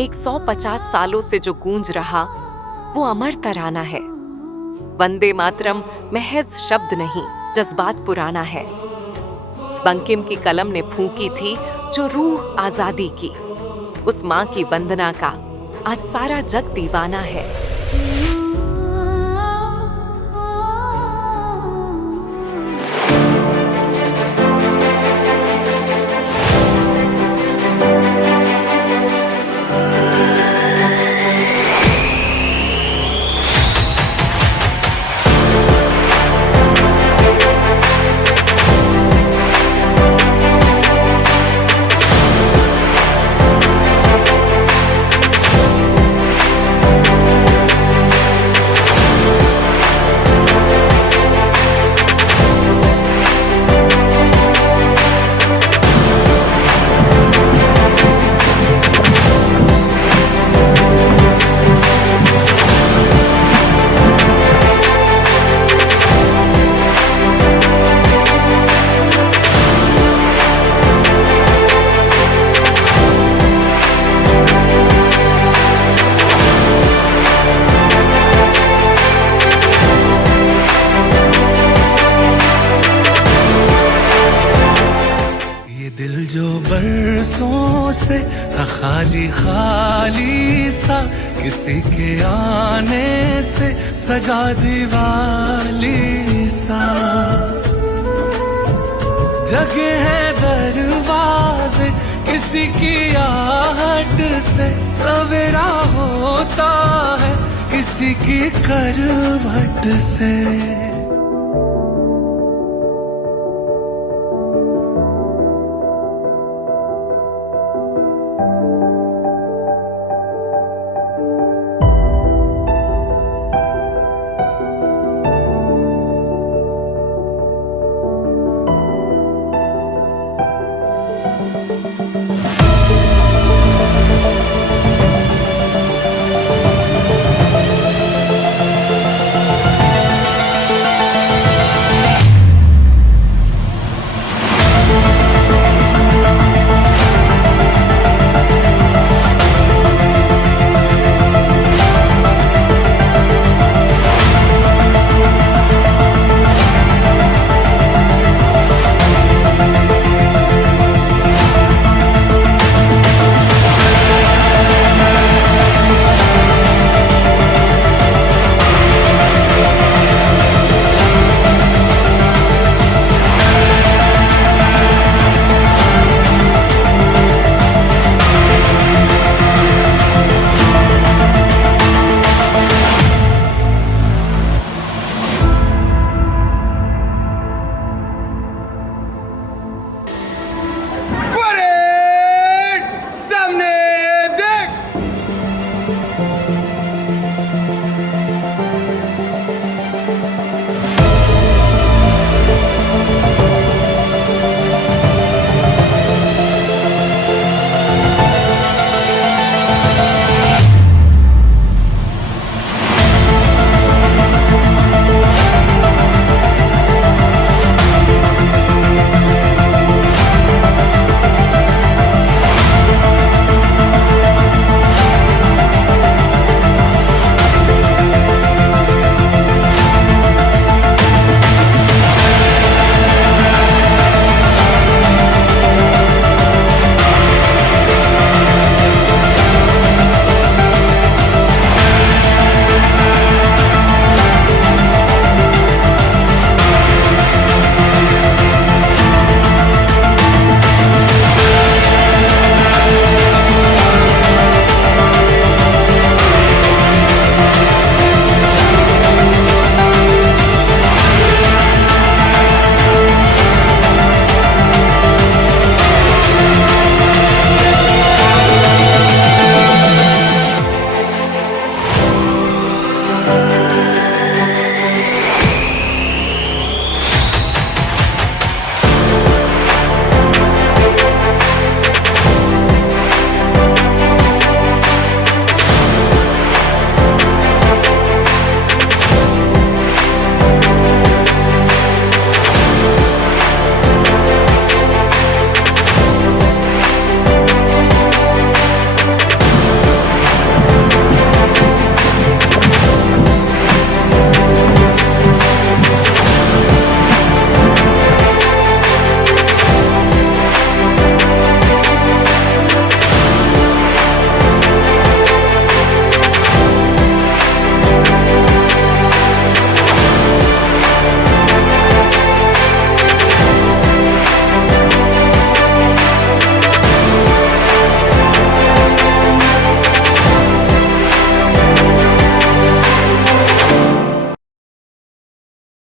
150 सालों से जो गूंज रहा वो अमर तराना है। वंदे मातरम महज शब्द नहीं, जज्बात पुराना है। बंकिम की कलम ने फूंकी थी जो रूह आजादी की। उस माँ की वंदना का आज सारा जग दीवाना है। दिल जो बरसों से था खाली खाली सा, किसी के आने से सजा दीवाली सा। जगे है दरवाजे किसी की आहट से, सवेरा होता है किसी की करवट से।